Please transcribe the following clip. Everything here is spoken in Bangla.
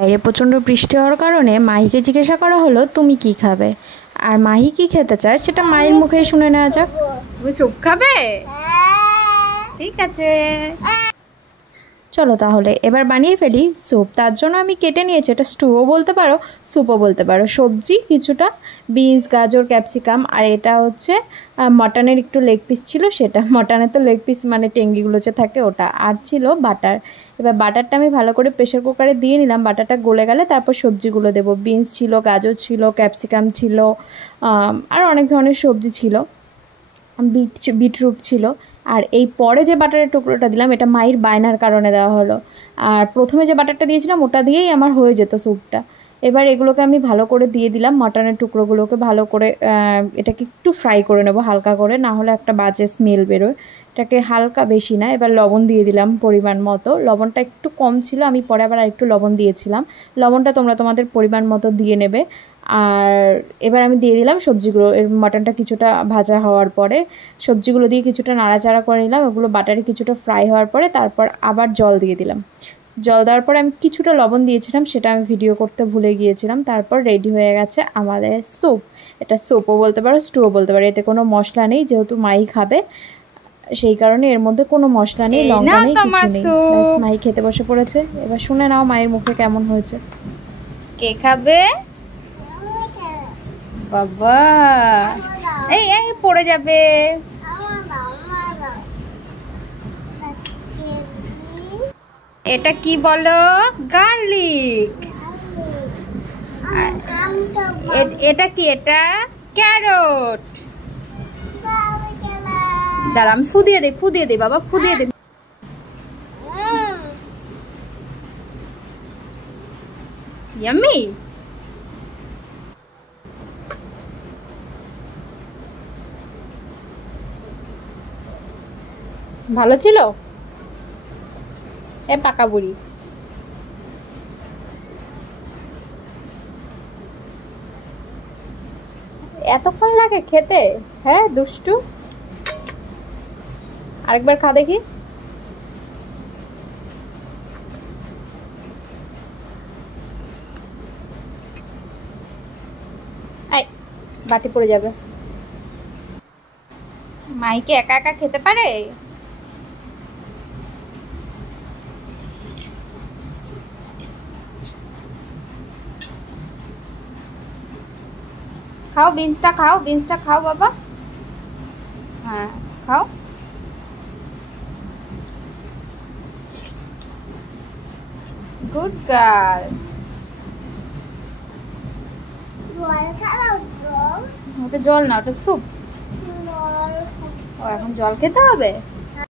বাইরে প্রচণ্ড বৃষ্টি হওয়ার কারণে মাহিকে জিজ্ঞাসা করা হলো তুমি কি খাবে, আর মাহি কি খেতে চায় সেটা মায়ের মুখেই শুনে নেওয়া যাক। তুমি স্যুপ খাবে? ঠিক আছে, চলো তাহলে এবার বানিয়ে ফেলি স্যুপ। তার জন্য আমি কেটে নিয়েছি, এটা স্টুও বলতে পারো স্যুপও বলতে পারো, সবজি কিছুটা, বিনস, গাজর, ক্যাপসিকাম, আর এটা হচ্ছে মটনের একটু লেগ পিস ছিল, সেটা মটনের তো লেগ পিস মানে টেঙ্গিগুলো যে থাকে ওটা, আর ছিল বাটার। এবার বাটারটা আমি ভালো করে প্রেশার কুকারে দিয়ে নিলাম, বাটারটা গলে গেলে তারপর সবজিগুলো দেবো। বিনস ছিল, গাজর ছিল, ক্যাপসিকাম ছিল, আর অনেক ধরনের সবজি ছিল, বিটরুট ছিল। আর এই পরে যে বাটারের টুকরোটা দিলাম এটা মায়ের বায়নার কারণে দেওয়া হলো, আর প্রথমে যে বাটারটা দিয়েছিলাম ওটা দিয়েই আমার হয়ে যেত স্যুপটা। এবার এগুলোকে আমি ভালো করে দিয়ে দিলাম, মাটনের টুকরোগুলোকে ভালো করে এটাকে একটু ফ্রাই করে নেব হালকা করে, না হলে একটা বাজে স্মেল বেরোয়। এটাকে হালকা, বেশি না। এবার লবণ দিয়ে দিলাম পরিমাণ মতো, লবণটা একটু কম ছিল, আমি পরে আবার আরেকটু লবণ দিয়েছিলাম। লবণটা তোমরা তোমাদের পরিমাণ মতো দিয়ে নেবে। আর এবার আমি দিয়ে দিলাম সবজিগুলো, এর মাটনটা কিছুটা ভাজা হওয়ার পরে সবজিগুলো দিয়ে কিছুটা নাড়াচাড়া করে নিলাম, ওগুলো বাটারে কিছুটা ফ্রাই হওয়ার পরে তারপর আবার জল দিয়ে দিলাম। জল দেওয়ার পরে আমি কিছুটা লবণ দিয়েছিলাম, সেটা আমি ভিডিও করতে ভুলে গিয়েছিলাম। তারপর রেডি হয়ে গেছে আমাদের স্যুপ। এটা স্যুপও বলতে পারো, স্টুও বলতে পারো। এতে কোনো মশলা নেই, যেহেতু মাই খাবে সেই কারণে এর মধ্যে কোনো মশলা নেই, লঙ্কা নেই, কিছু নেই। ব্যাস মাই খেতে বসে পড়েছে। এবার শুনে নাও মায়ের মুখে কেমন হয়েছে। কে খাবে? বাবা, এই এই পড়ে যাবে। এটা কি বলো? গার্লিক। এটা কি? এটা ক্যারট। দাঁড়া আমি ফুদিয়ে দিই, ফুদিয়ে দিই বাবা, ফুদিয়ে দিই। ইয়াম্মি। ভালো ছিল? এ পাকা বুড়ি। এতক্ষণ লাগে খেতে? হ্যাঁ দুষ্টু। আরেকবার খা দেখি। এই বাটি পড়ে যাবে। মাইকে একা একা খেতে পারে? খাও বিনসটা, খাও বিনসটা, খাও বাবা। হ্যাঁ খাও। Good girl. ওটা জল না, ওটা স্যুপ। ও এখন জল খেতে হবে।